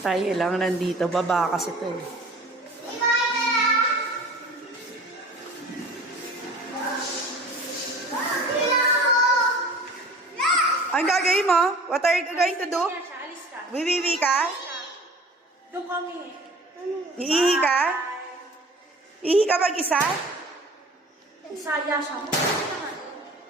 Tayo lang nandito. Baba kasi ito eh. Ang gagawin mo? What are you going to do? Wiwiwi ka? Doon kami. Iihi ka? Iihi ka mag-isa? Saya siya.